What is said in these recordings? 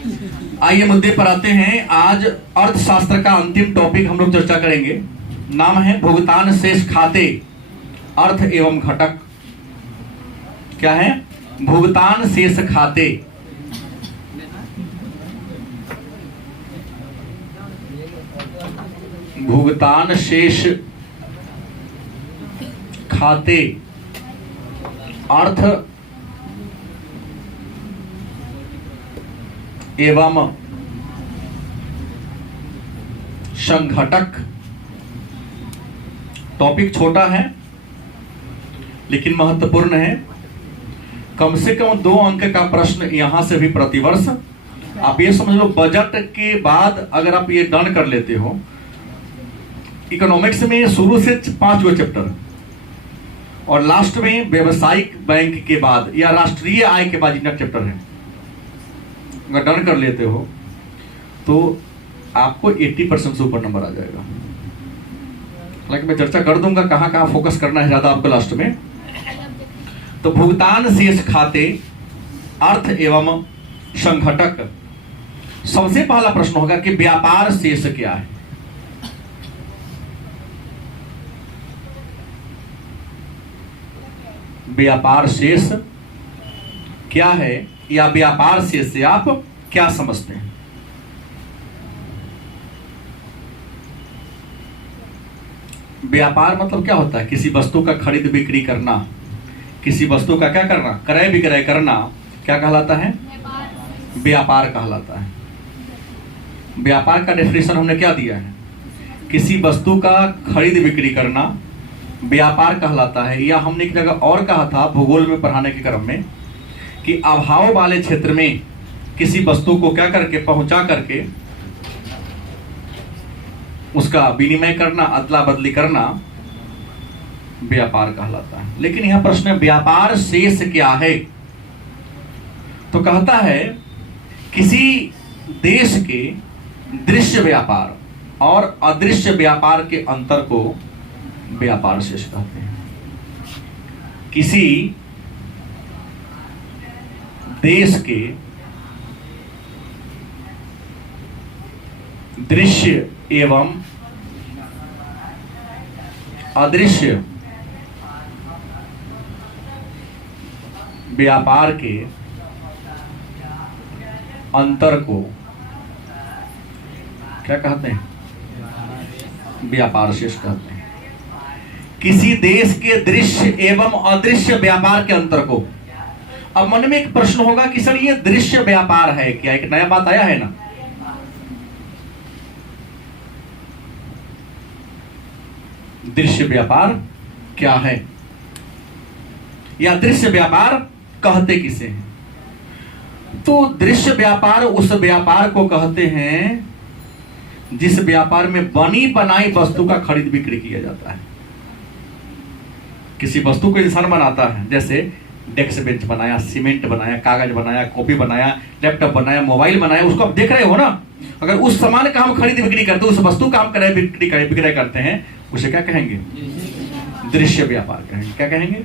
आइए मुद्दे पर आते हैं। आज अर्थशास्त्र का अंतिम टॉपिक हम लोग चर्चा करेंगे। नाम है भुगतान शेष खाते, अर्थ एवं घटक। क्या है? भुगतान शेष खाते। भुगतान शेष खाते, अर्थ एवं संघटक। टॉपिक छोटा है लेकिन महत्वपूर्ण है। कम से कम 2 अंक का प्रश्न यहां से भी प्रतिवर्ष। आप ये समझ लो, बजट के बाद अगर आप ये डन कर लेते हो, इकोनॉमिक्स में शुरू से 5 गो चैप्टर और लास्ट में व्यवसायिक बैंक के बाद या राष्ट्रीय आय के बाद जितना चैप्टर है, अगर डन कर लेते हो तो आपको 80% से ऊपर नंबर आ जाएगा। हालांकि मैं चर्चा कर दूंगा कहां कहां फोकस करना है ज्यादा आपको लास्ट में। तो भुगतान शेष खाते, अर्थ एवं संघटक। सबसे पहला प्रश्न होगा कि व्यापार शेष क्या है? व्यापार शेष क्या है, या व्यापार शेष से आप क्या समझते हैं? व्यापार मतलब क्या होता है? किसी वस्तु का खरीद बिक्री करना, किसी वस्तु का क्या करना, क्रय विक्रय करना, क्या कहलाता है? व्यापार कहलाता है। व्यापार का डेफिनेशन हमने क्या दिया है? किसी वस्तु का खरीद बिक्री करना व्यापार कहलाता है। या हमने एक जगह और कहा था भूगोल में पढ़ाने के क्रम में कि अभाव वाले क्षेत्र में किसी वस्तु को क्या करके, पहुंचा करके उसका विनिमय करना, अदला बदली करना व्यापार कहलाता है। लेकिन यह प्रश्न है व्यापार शेष क्या है? तो कहता है किसी देश के दृश्य व्यापार और अदृश्य व्यापार के अंतर को व्यापार शेष कहते हैं। किसी देश के दृश्य एवं अदृश्य व्यापार के अंतर को क्या कहते हैं? व्यापार शेष कहते हैं। किसी देश के दृश्य एवं अदृश्य व्यापार के अंतर को। अब मन में एक प्रश्न होगा कि सर ये दृश्य व्यापार है क्या? एक नया बात आया है ना। दृश्य व्यापार क्या है, या दृश्य व्यापार कहते किसे हैं? तो दृश्य व्यापार उस व्यापार को कहते हैं जिस व्यापार में बनी बनाई वस्तु का खरीद बिक्री किया जाता है। किसी वस्तु को इंसान बनाता है, जैसे डेस्क बेंच बनाया, सीमेंट बनाया, कागज बनाया, कॉपी बनाया, लैपटॉप बनाया, मोबाइल बनाया, उसको आप देख रहे हो ना। अगर उस सामान का हम खरीद बिक्री करते हैं, उस वस्तु का हम क्रय विक्रय करते हैं, उसे क्या कहेंगे? दृश्य व्यापार कहेंगे। क्या कहेंगे?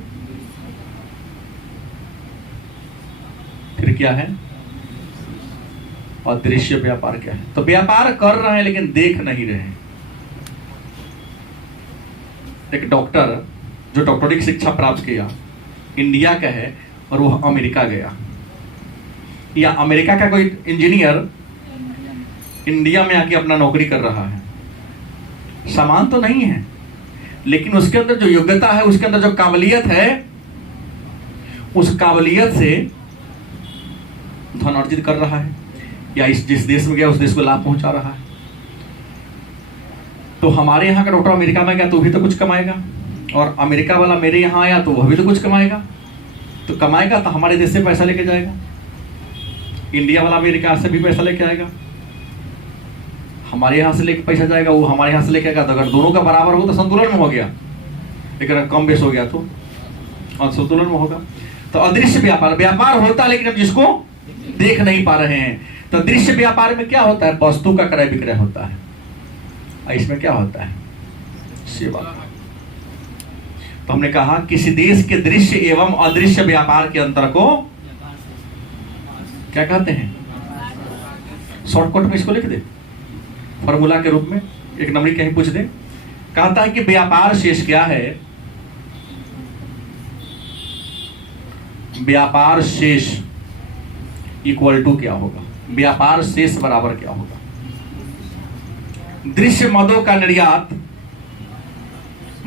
फिर क्या है? और दृश्य व्यापार क्या है? तो व्यापार कर रहे हैं लेकिन देख नहीं रहे हैं। एक डॉक्टर जो डॉक्टरी की शिक्षा प्राप्त किया, इंडिया का है और वो अमेरिका गया, या अमेरिका का कोई इंजीनियर इंडिया में आके अपना नौकरी कर रहा है। समान तो नहीं है, लेकिन उसके अंदर जो योग्यता है, उसके अंदर जो काबिलियत है, उस काबिलियत से धन अर्जित कर रहा है, या जिस देश में गया उस देश को लाभ पहुंचा रहा है। तो हमारे यहाँ का डॉक्टर अमेरिका में गया तो भी तो कुछ कमाएगा, और अमेरिका वाला मेरे यहाँ आया तो वह भी तो कुछ कमाएगा। तो कमाएगा तो हमारे देश से पैसा लेके जाएगा, इंडिया वाला अमेरिका से भी पैसा लेके आएगा, हमारे यहाँ से लेके पैसा जाएगा, वो हमारे यहाँ से लेके आएगा। तो अगर दोनों का बराबर हो तो संतुलन में हो गया, लेकिन कम बेस हो गया तो असंतुलन में होगा। तो अदृश्य व्यापार, व्यापार होता है लेकिन हम जिसको देख नहीं पा रहे हैं। तो दृश्य व्यापार में क्या होता है? वस्तु का क्रय विक्रय होता है। इसमें क्या होता है? सेवा। तो हमने कहा किसी देश के दृश्य एवं अदृश्य व्यापार के अंतर को क्या कहते हैं? शॉर्टकट में इसको लिख दे फॉर्मूला के रूप में, एक नंबर कहीं पूछ दे। कहता है कि व्यापार शेष क्या है, व्यापार शेष इक्वल टू क्या होगा, व्यापार शेष बराबर क्या होगा, दृश्य मदों का निर्यात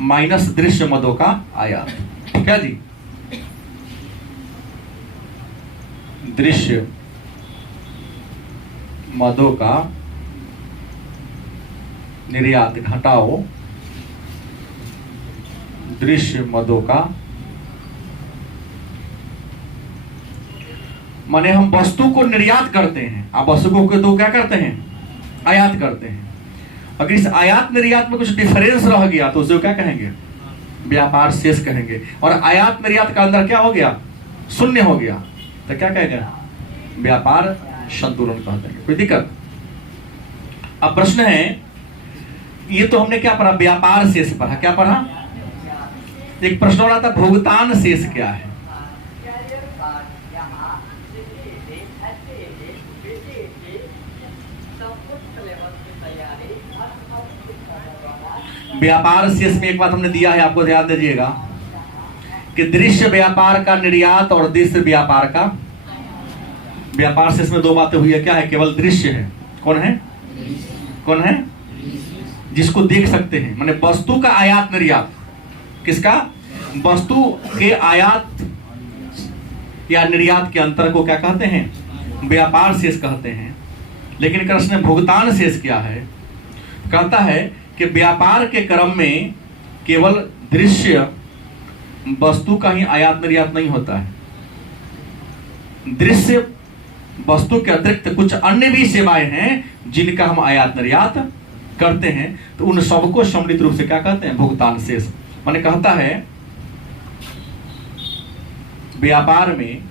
माइनस दृश्य मदों का आयात। क्या जी, दृश्य मदों का निर्यात घटाओ दृश्य मदों का, माने हम वस्तु को निर्यात करते हैं, आप वस्तु को तो क्या करते हैं, आयात करते हैं। अगर इस आयात निर्यात में कुछ डिफरेंस रह गया तो उसे क्या कहेंगे, व्यापार शेष कहेंगे। और आयात निर्यात का अंदर क्या हो गया, शून्य हो गया, तो क्या कहेंगे, व्यापार संतुलन कहते हैं। कोई दिक्कत? अब प्रश्न है, ये तो हमने क्या पढ़ा, व्यापार शेष पढ़ा, क्या पढ़ा। एक प्रश्न और आता, भुगतान शेष क्या है। व्यापार शेष में एक बात हमने दिया है, आपको ध्यान दीजिएगा कि दृश्य व्यापार का निर्यात और दृश्य व्यापार का, व्यापार शेष में दो बातें हुई है। क्या है, केवल दृश्य है। कौन है, कौन है, जिसको देख सकते हैं, माने वस्तु का आयात निर्यात। किसका, वस्तु के आयात या निर्यात के अंतर को क्या कहते हैं, व्यापार शेष कहते हैं। लेकिन कृष्ण ने भुगतान शेष क्या है, कहता है कि व्यापार के क्रम में केवल दृश्य वस्तु का ही आयात निर्यात नहीं होता है, दृश्य वस्तु के अतिरिक्त कुछ अन्य भी सेवाएं हैं जिनका हम आयात निर्यात करते हैं, तो उन सबको सम्मिलित रूप से क्या कहते हैं, भुगतान शेष। माने कहता है व्यापार में,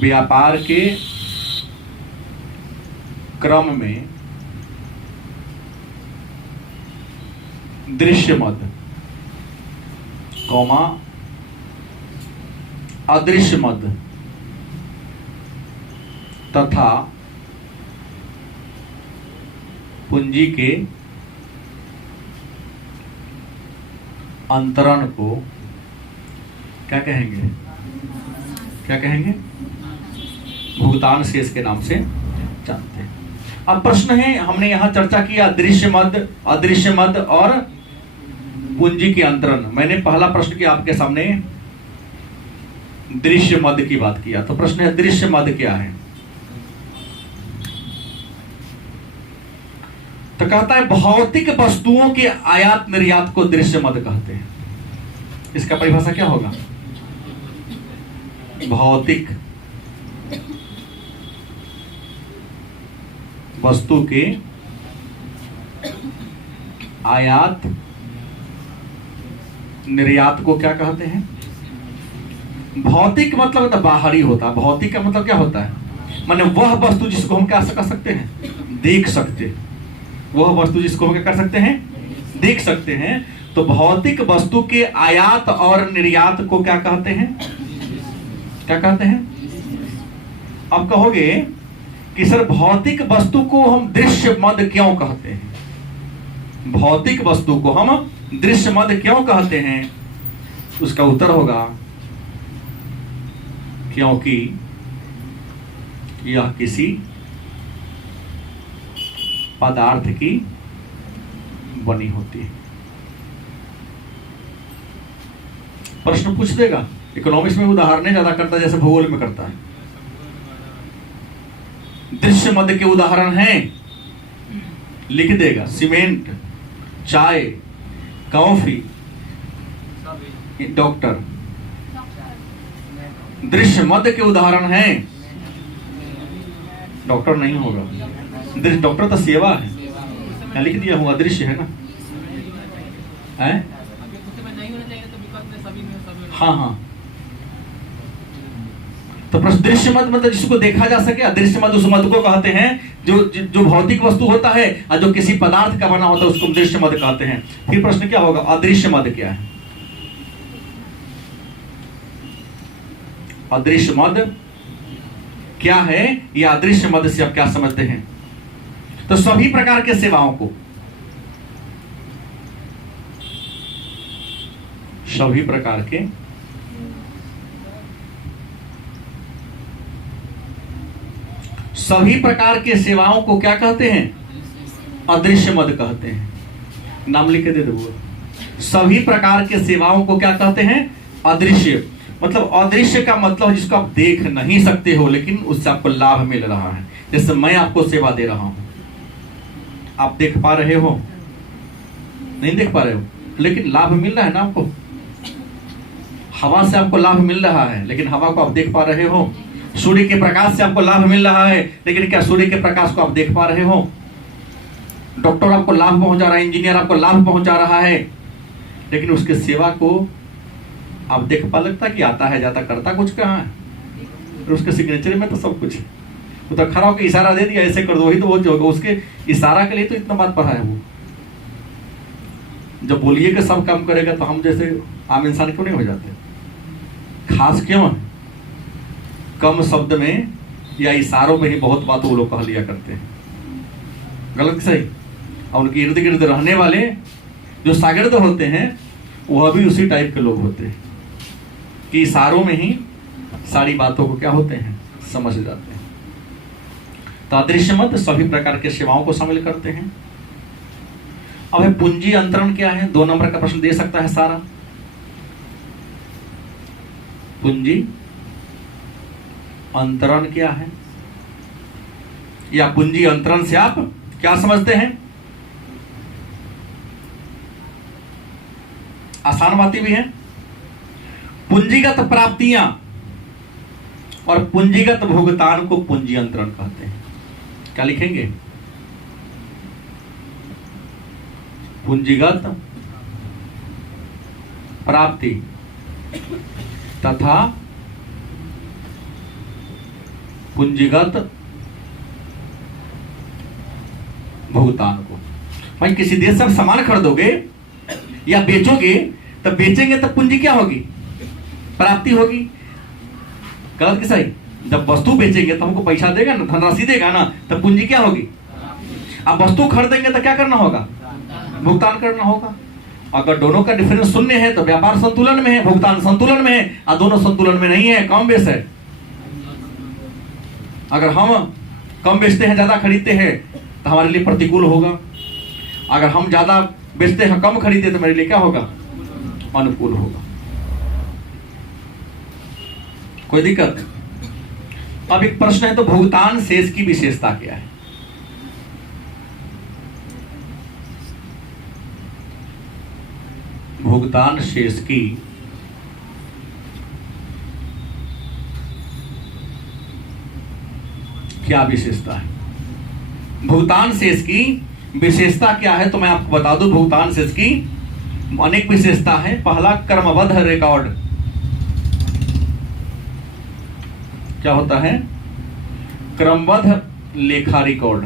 व्यापार के क्रम में दृश्य मद कौमा अदृश्य मद तथा पूंजी के अंतरण को क्या कहेंगे, क्या कहेंगे, भुगतान शेष के नाम से जानते हैं। अब प्रश्न है, हमने यहां चर्चा किया दृश्य मद, अदृश्य मद और पूंजी के अंतरण। मैंने पहला प्रश्न किया आपके सामने, दृश्य मद की बात किया, तो प्रश्न है दृश्य मद क्या है। तो कहता है भौतिक वस्तुओं के आयात निर्यात को दृश्य मद कहते हैं। इसका परिभाषा क्या होगा, भौतिक वस्तु के आयात निर्यात को क्या कहते हैं। भौतिक मतलब तो बाहरी होता है, भौतिक का मतलब क्या होता है, माने वह वस्तु जिसको हम क्या कर सकते हैं, देख सकते, वह वस्तु जिसको हम क्या कर सकते हैं, देख सकते हैं। तो भौतिक वस्तु के आयात और निर्यात को क्या कहते हैं, क्या कहते हैं। अब कहोगे कि सर भौतिक वस्तु को हम दृश्य मद क्यों कहते हैं, भौतिक वस्तु को हम दृश्य मद क्यों कहते हैं। उसका उत्तर होगा क्योंकि यह किसी पदार्थ की बनी होती है। प्रश्न पूछ देगा, इकोनॉमिक्स में उदाहरण ज्यादा करता है जैसे भूगोल में करता है। दृश्य मद के उदाहरण हैं, लिख देगा, सीमेंट, चाय, कॉफी, डॉक्टर। दृश्य मद के उदाहरण हैं, डॉक्टर नहीं होगा, डॉक्टर तो सेवा है, यहाँ लिख दिया हूँ अदृश्य है ना, है? हाँ हाँ, तो प्रश्न दृश्य मद मतलब जिसको देखा जा सके, अदृश्य मद उस मद को कहते हैं जो भौतिक वस्तु होता है और जो किसी पदार्थ का बना होता है उसको दृश्य मद कहते हैं। फिर प्रश्न क्या होगा, अदृश्य मद क्या है। अदृश्य मद क्या है, या अदृश्य मद से आप क्या समझते हैं? तो सभी प्रकार के सेवाओं को, सभी प्रकार के सेवाओं को क्या कहते हैं? अदृश्य मद कहते हैं। नाम लिख के दे दो। सभी प्रकार के सेवाओं को क्या कहते हैं? अदृश्य। मतलब अदृश्य का मतलब जिसको आप देख नहीं सकते हो लेकिन उससे आपको लाभ मिल रहा है। जैसे मैं आपको सेवा दे रहा हूं, आप देख पा रहे हो? नहीं देख पा रहे हो, लेकिन लाभ मिल रहा है ना आपको। हवा से आपको लाभ मिल रहा है, लेकिन हवा को आप देख पा रहे हो। सूर्य के प्रकाश से आपको लाभ मिल रहा है, लेकिन क्या सूर्य के प्रकाश को आप देख पा रहे हो? डॉक्टर आपको लाभ पहुंचा रहा है, इंजीनियर आपको लाभ पहुंचा रहा है, लेकिन उसके सेवा को आप देख पा लगता कि आता है जाता करता कुछ कहाँ है? उसके सिग्नेचर में तो सब कुछ। वो तो खड़ा होकर इशारा दे दिया, ऐसे कर दो, वही तो वो जो होगा। उसके इशारा के लिए तो इतना बात पढ़ा है वो। जब बोलिए कि सब काम करेगा तो हम जैसे आम इंसान क्यों नहीं हो जाते? खास क्यों है? कम शब्द में या इशारों में ही बहुत बात वो लोग कह लिया करते हैं। गलत सही? और उनके इर्द गिर्द रहने वाले जो शागिर्द होते हैं वह भी उसी टाइप के लोग होते हैं कि इशारों में ही सारी बातों को क्या होते हैं, समझ जाते हैं। तो अदृश्य मत सभी प्रकार के सेवाओं को शामिल करते हैं। अब पूंजी अंतरण क्या है? 2 नंबर का प्रश्न दे सकता है सारा। पूंजी अंतरण क्या है, या पूंजी अंतरण से आप क्या समझते हैं? आसान बातें भी हैं। पूंजीगत प्राप्तियां और पूंजीगत भुगतान को पूंजी अंतरण कहते हैं। क्या लिखेंगे? पूंजीगत प्राप्ति तथा पूंजीगत भुगतान को। भाई किसी देश से सामान खरीदोगे या बेचोगे, तब बेचेंगे तब पूंजी क्या होगी? प्राप्ति होगी। गलत कि सही? जब वस्तु बेचेंगे तो हमको पैसा देगा ना, धनराशि देगा ना, तब पूंजी क्या होगी? अब वस्तु खरीदेंगे तो क्या करना होगा? भुगतान करना होगा। अगर दोनों का डिफरेंस शून्य है तो व्यापार संतुलन में है, भुगतान संतुलन में है, और दोनों संतुलन में नहीं है, कम बेच है। अगर हम कम बेचते हैं, ज्यादा खरीदते हैं, तो हमारे लिए प्रतिकूल होगा। अगर हम ज्यादा बेचते हैं, कम खरीदते, तो मेरे लिए क्या होगा? अनुकूल होगा। कोई दिक्कत? अब एक प्रश्न है, तो भुगतान शेष की विशेषता क्या है? भुगतान शेष की क्या विशेषता है? भुगतान शेष की विशेषता क्या है? तो मैं आपको बता दूं, भुगतान शेष की अनेक विशेषता है। पहला, क्रमबद्ध रिकॉर्ड। क्या होता है? क्रमबद्ध लेखा रिकॉर्ड।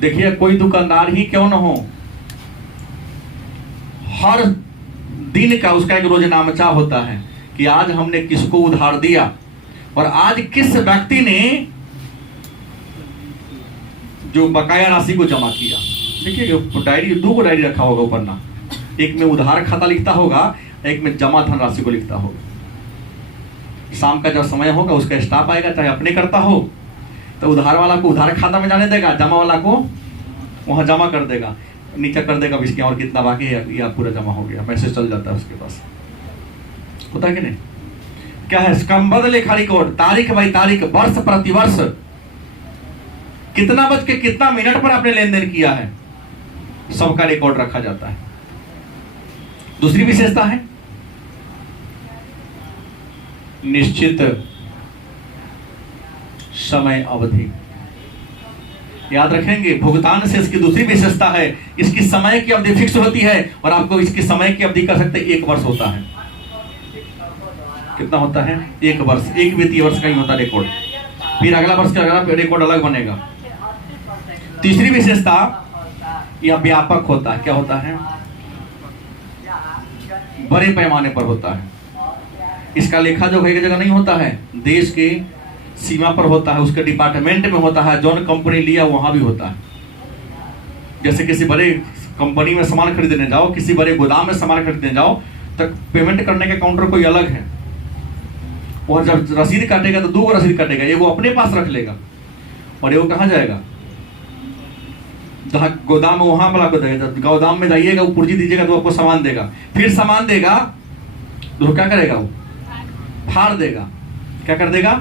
देखिए, कोई दुकानदार ही क्यों न हो, हर दिन का उसका एक रोजनामचा होता है कि आज हमने किसको उधार दिया और आज किस व्यक्ति ने जो बकाया राशि को जमा किया। देखिए, डायरी, 2 डायरी रखा होगा ऊपर ना, एक में उधार खाता लिखता होगा, एक में जमा धनराशि को लिखता होगा। शाम का जब समय होगा उसका स्टाफ आएगा, चाहे अपने करता हो तो उधार वाला को उधार खाता में जाने देगा, जमा वाला को वहां जमा कर देगा, नीचे कर देगा इसके और कितना बाकी है, या पूरा जमा हो गया, मैसेज चल जाता है उसके पास। होता है कि नहीं? क्या है? क्रमबद्ध लेखा रिकॉर्ड, तारीख बाई तारीख, वर्ष प्रति वर्ष, कितना बज के कितना मिनट पर आपने लेन देन किया है, सबका रिकॉर्ड रखा जाता है। दूसरी विशेषता है निश्चित समय अवधि। याद रखेंगे, भुगतान से इसकी दूसरी विशेषता है, इसकी समय की अवधि फिक्स होती है और आपको इसकी समय की अवधि कर सकते हैं 1 वर्ष होता है। कितना होता है? 1 वर्ष, एक वित्तीय वर्ष का ही होता है रिकॉर्ड, फिर अगला वर्ष का अगला रिकॉर्ड अलग बनेगा। तीसरी विशेषता, यह व्यापक होता है। क्या होता है? बड़े पैमाने पर होता है। इसका लेखा जो एक जगह नहीं होता है, देश के सीमा पर होता है, उसके डिपार्टमेंट में होता है, जौन कंपनी लिया वहां भी होता है। जैसे किसी बड़े कंपनी में सामान खरीदने जाओ, किसी बड़े गोदाम में सामान खरीदने जाओ, तो पेमेंट करने के काउंटर कोई अलग है, और जब रसीद काटेगा तो 2 रसीद काटेगा, एगो अपने पास रख लेगा और एगो कहाँ जाएगा, जहाँ गोदाम में वहां वाला को देगा। गोदाम में जाइएगा, वो पुर्जी दीजिएगा तो आपको सामान देगा, फिर सामान देगा तो क्या करेगा, वो फाड़ देगा। क्या कर देगा,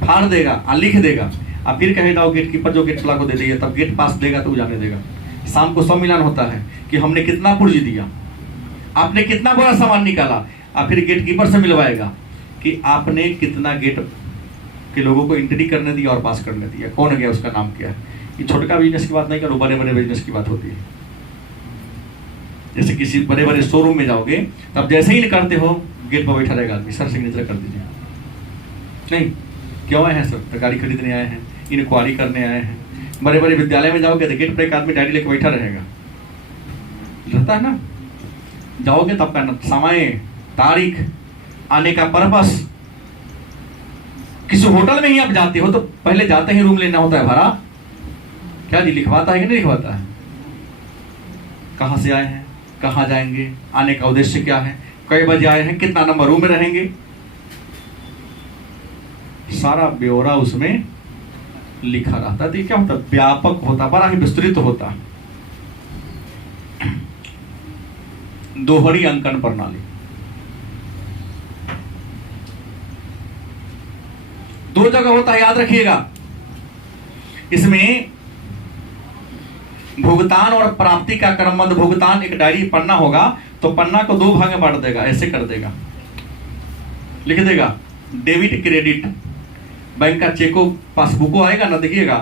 फाड़ देगा और लिख देगा, और फिर कहेगा वो गेट कीपर जो गेट वाला को दे देगा, तब गेट पास देगा तो जाने देगा। शाम को सब मिलान होता है कि हमने कितना पुर्जी दिया, आपने कितना बड़ा सामान निकाला, और फिर गेट कीपर से मिलवाएगा कि आपने कितना गेट के लोगों को एंट्री करने दिया और पास करने दिया, कौन गया, उसका नाम क्या है। ये छोटका बिजनेस की बात नहीं करो, बड़े बड़े बिजनेस की बात होती है। जैसे किसी बड़े बड़े शोरूम में जाओगे, तब जैसे ही करते हो गेट पर बैठा रहेगा आदमी, सर सिग्नेचर कर दीजिए। नहीं, क्यों आए हैं सर, तो गाड़ी खरीदने आए हैं, इंक्वायरी करने आए हैं। बड़े बड़े विद्यालय में जाओगे तो गेट पर एक आदमी डायरी लेके बैठा रहेगा, रहता है ना। जाओगे तब का समय, तारीख, आने का पर्पस। किसी होटल में ही आप जाते हो तो पहले जाते ही रूम लेना होता है भाड़ा, क्या जी लिखवाता है कि नहीं लिखवाता है, कहां से आए हैं, कहां जाएंगे, आने का उद्देश्य क्या है, कई बजे आए हैं, कितना नंबर रूम में रहेंगे, सारा ब्यौरा उसमें लिखा रहता है। तो ये क्या होता है, व्यापक होता, बड़ा ही विस्तृत होता। दोहरी अंकन प्रणाली, 2 जगह होता है, याद रखिएगा। इसमें भुगतान और प्राप्ति का क्रमबद्ध भुगतान, एक डायरी पन्ना होगा तो पन्ना को 2 भाग में बांट देगा, ऐसे कर देगा, लिख देगा डेबिट क्रेडिट। बैंक का चेको पासबुको आएगा ना, देखिएगा,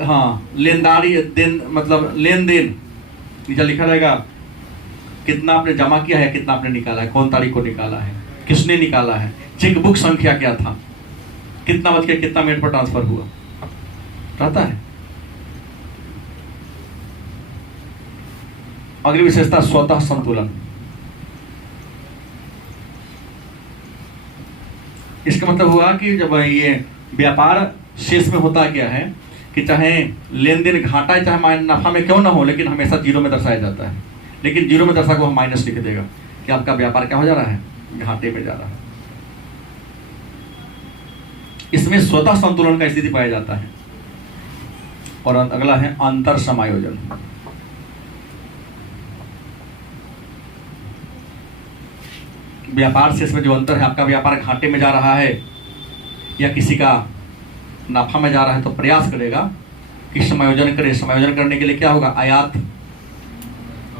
हाँ, लेनदारी देन मतलब लेन देन, नीचे लिखा रहेगा कितना आपने जमा किया है, कितना आपने निकाला है, कौन तारीख को निकाला है, किसने निकाला है, चेक बुक संख्या क्या था, कितना बच गया, कितना मिनट पर ट्रांसफर हुआ, रहता है। अगली विशेषता स्वतः संतुलन। इसका मतलब हुआ कि जब ये व्यापार शेष में होता क्या है कि चाहे लेन देन घाटा चाहे नफा में क्यों ना हो, लेकिन हमेशा जीरो में दर्शाया जाता है। लेकिन जीरो में दर्शा को हम माइनस लिख देगा कि आपका व्यापार क्या हो जा रहा है, घाटे में जा रहा है। इसमें स्वतः संतुलन का स्थिति पाया जाता है। और अगला है अंतर समायोजन। व्यापार से इसमें जो अंतर है, आपका व्यापार घाटे में जा रहा है या किसी का नफा में जा रहा है, तो प्रयास करेगा कि समायोजन करे। समायोजन करने के लिए क्या होगा, आयात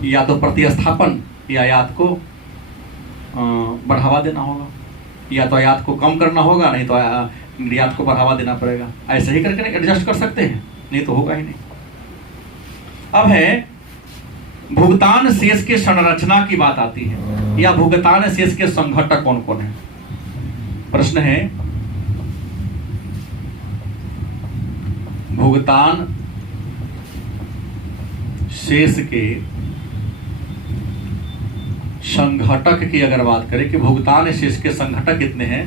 या तो प्रतिस्थापन या आयात को बढ़ावा देना होगा, या तो आयात को कम करना होगा, नहीं तो निर्यात को बढ़ावा देना पड़ेगा। ऐसे ही करके एडजस्ट कर सकते हैं, नहीं तो होगा ही नहीं। अब है भुगतान शेष के संरचना की बात आती है, या भुगतान शेष के संघटक कौन कौन है। प्रश्न है, भुगतान शेष के संघटक की अगर बात करें कि भुगतान शेष के संघटक कितने हैं,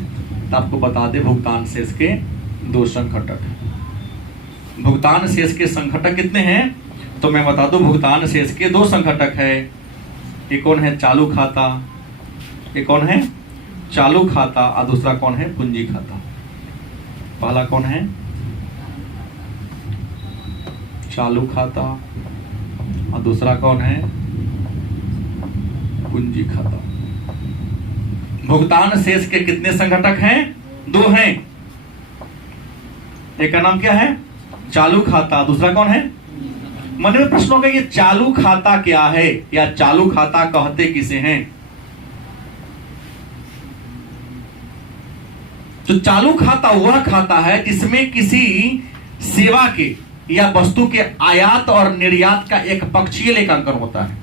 तो आपको बता दें भुगतान शेष के 2 संघटक हैं। भुगतान शेष के संघटक कितने हैं, तो मैं बता दूं भुगतान शेष के 2 संघटक है। एक कौन है, चालू खाता, एक कौन है चालू खाता, और दूसरा कौन है, पूंजी खाता। पहला कौन है, चालू खाता, और दूसरा कौन है, पूंजी खाता। भुगतान शेष के कितने संघटक हैं, 2 हैं। एक का नाम क्या है, चालू खाता, दूसरा कौन है। मन में प्रश्न होगा, ये चालू खाता क्या है, या चालू खाता कहते किसे हैं। तो चालू खाता वह खाता है जिसमें किसी सेवा के या वस्तु के आयात और निर्यात का एक पक्षीय लेखांकन होता है।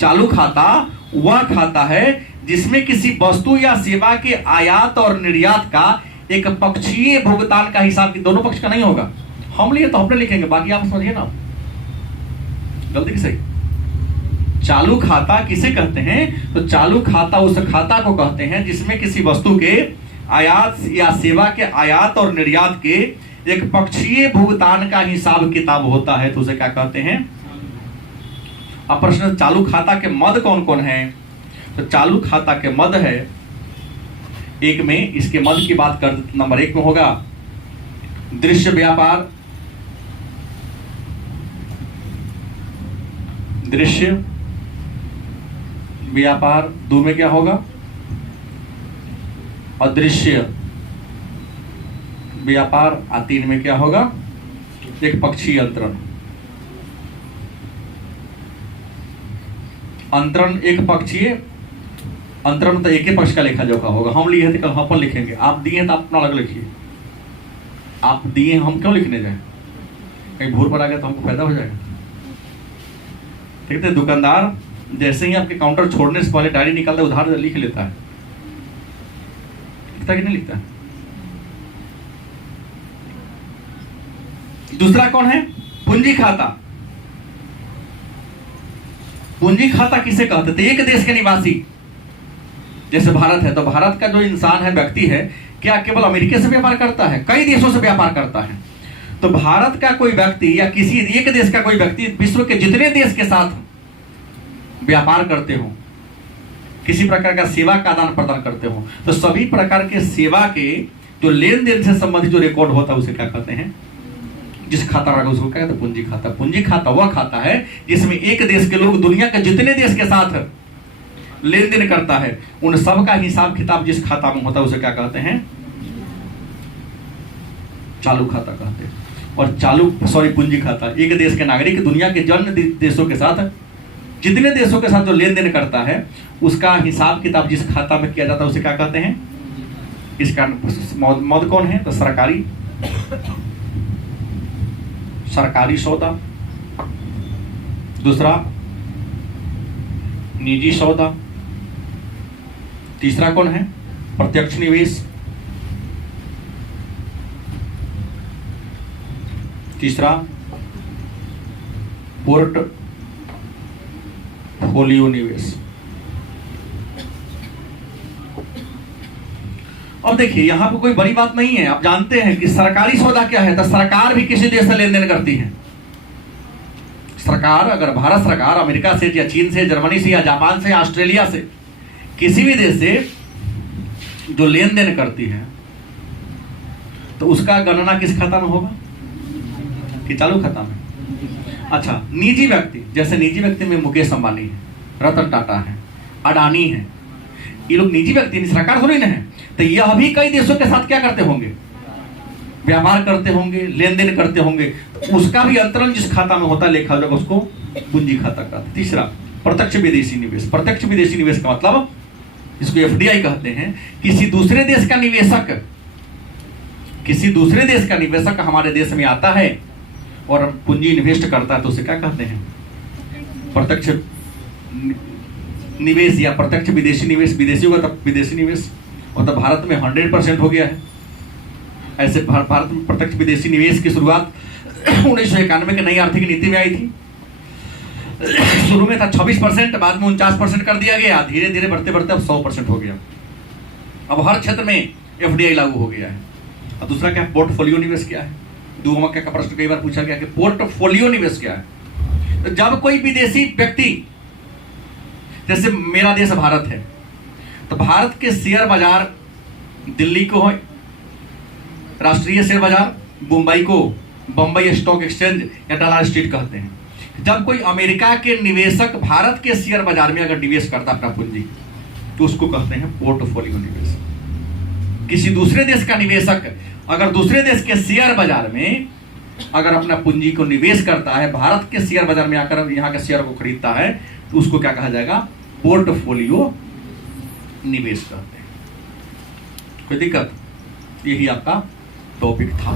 चालू खाता वह खाता है जिसमें किसी वस्तु या सेवा के आयात और निर्यात का एक पक्षीय भुगतान का हिसाब, की दोनों पक्ष का नहीं होगा। हम लिए तो अपने लिखेंगे, बाकी आप समझिए ना, गलती की सही। चालू खाता किसे कहते हैं? तो चालू खाता उस खाता को कहते हैं जिसमें किसी वस्तु के आयात या सेवा के आयात और निर्यात के एक पक्षीय भुगतान का हिसाब किताब होता है, तो उसे क्या कहते हैं? अब प्रश्न, चालू खाता के मद कौन कौन है? तो चालू खाता के मद है, एक में इसके मद की बात कर, नंबर 1 में होगा दृश्य व्यापार, दृश्य व्यापार। 2 में क्या होगा? अदृश्य व्यापार। और 3 में क्या होगा? एक पक्षीय अंतरण। अंतरण एक पक्षीय अंतरण तो एक ही पक्ष का लेखा जोखा होगा। हम लिए थे कल, हम पर लिखेंगे। आप दिए तो आप अपना अलग लिखिए। आप दिए हम क्यों लिखने जाए? कहीं भूल पर आ गया तो हमको फायदा हो जाएगा। ठीक है, दुकानदार जैसे ही आपके काउंटर छोड़ने से पहले डायरी निकालता है, उधार लिख लेता है। लिखता कि नहीं लिखता? दूसरा कौन है? पूंजी खाता। पूंजी खाता किसे कहते थे? एक देश के निवासी, जैसे भारत है तो भारत का जो इंसान है, व्यक्ति है, क्या केवल अमेरिका से व्यापार करता है? कई देशों से व्यापार करता है। तो भारत का कोई व्यक्ति या किसी एक देश का कोई व्यक्ति विश्व के जितने देश के साथ व्यापार करते हो, किसी प्रकार का सेवा का आदान प्रदान करते हो, तो सभी प्रकार के सेवा के जो लेन देन से संबंधित जो रिकॉर्ड होता है उसे क्या कहते हैं? जिस खाता रखा उसको क्या कहते हैं? पूंजी खाता। पूंजी खाता वह खाता है जिसमें एक देश के लोग दुनिया के जितने देश के साथ लेन देन करता है, उन सब का हिसाब किताब जिस खाता में होता है उसे क्या कहते हैं? चालू खाता कहते हैं। और पूंजी खाता, एक देश के नागरिक दुनिया के अन्य देशों के साथ, जितने देशों के साथ जो लेन देन करता है उसका हिसाब किताब जिस खाता में किया जाता है उसे क्या कहते हैं? इसका मद कौन है? तो सरकारी सौदा। दूसरा निजी सौदा। तीसरा कौन है? प्रत्यक्ष निवेश। तीसरा पोर्टफोलियो निवेश। अब देखिए, यहां पर कोई बड़ी बात नहीं है। आप जानते हैं कि सरकारी सौदा क्या है? तो सरकार भी किसी देश से लेन देन करती है। सरकार, अगर भारत सरकार अमेरिका से या चीन से, जर्मनी से या जापान से, ऑस्ट्रेलिया से, किसी भी देश से जो लेन देन करती है, तो उसका गणना किस खाता में होगा? कि चालू खाता में। अच्छा, निजी व्यक्ति, जैसे निजी व्यक्ति में मुकेश अंबानी है, रतन टाटा है, अडानी है, ये लोग निजी व्यक्ति, सरकार थोड़ी ना है। तो यह भी कई देशों के साथ क्या करते होंगे? व्यापार करते होंगे, लेन देन करते होंगे। तो उसका भी अंतरण जिस खाता में होता है लेखा जोखा, उसको पूंजी खाता कहते हैं। तीसरा प्रत्यक्ष विदेशी निवेश। प्रत्यक्ष विदेशी निवेश का मतलब, इसको एफडीआई कहते हैं। किसी दूसरे देश का निवेशक हमारे देश में आता है और पूंजी इन्वेस्ट करता है, तो उसे क्या कहते हैं? प्रत्यक्ष निवेश या प्रत्यक्ष विदेशी निवेश। विदेशी होगा तब विदेशी निवेश, और तब भारत में 100% हो गया है। ऐसे भारत में प्रत्यक्ष विदेशी निवेश की शुरुआत 1991 के नई आर्थिक नीति में आई थी। शुरू में था 26%, बाद में 49% कर दिया गया। धीरे धीरे बढ़ते बढ़ते अब 100% हो गया। अब हर क्षेत्र में एफडीआई लागू हो गया है। और दूसरा क्या है? पोर्टफोलियो निवेश क्या है? दूसरा का प्रश्न कई बार पूछा गया कि पोर्टफोलियो निवेश क्या है? तो जब कोई विदेशी व्यक्ति, जैसे मेरा देश भारत है, तो भारत के शेयर बाजार, दिल्ली को है राष्ट्रीय शेयर बाजार, मुंबई को बंबई स्टॉक एक्सचेंज या डॉलर स्ट्रीट कहते हैं। जब कोई अमेरिका के निवेशक भारत के शेयर बाजार में अगर निवेश करता अपना पूंजी, तो उसको कहते हैं पोर्टफोलियो निवेश। किसी दूसरे देश का निवेशक अगर दूसरे देश के शेयर बाजार में अगर अपना पूंजी को निवेश करता है, भारत के शेयर बाजार में आकर यहाँ के शेयर को खरीदता है, तो उसको क्या कहा जाएगा? पोर्टफोलियो निवेश कहते हैं। कोई दिक्कत? यही आपका टॉपिक था।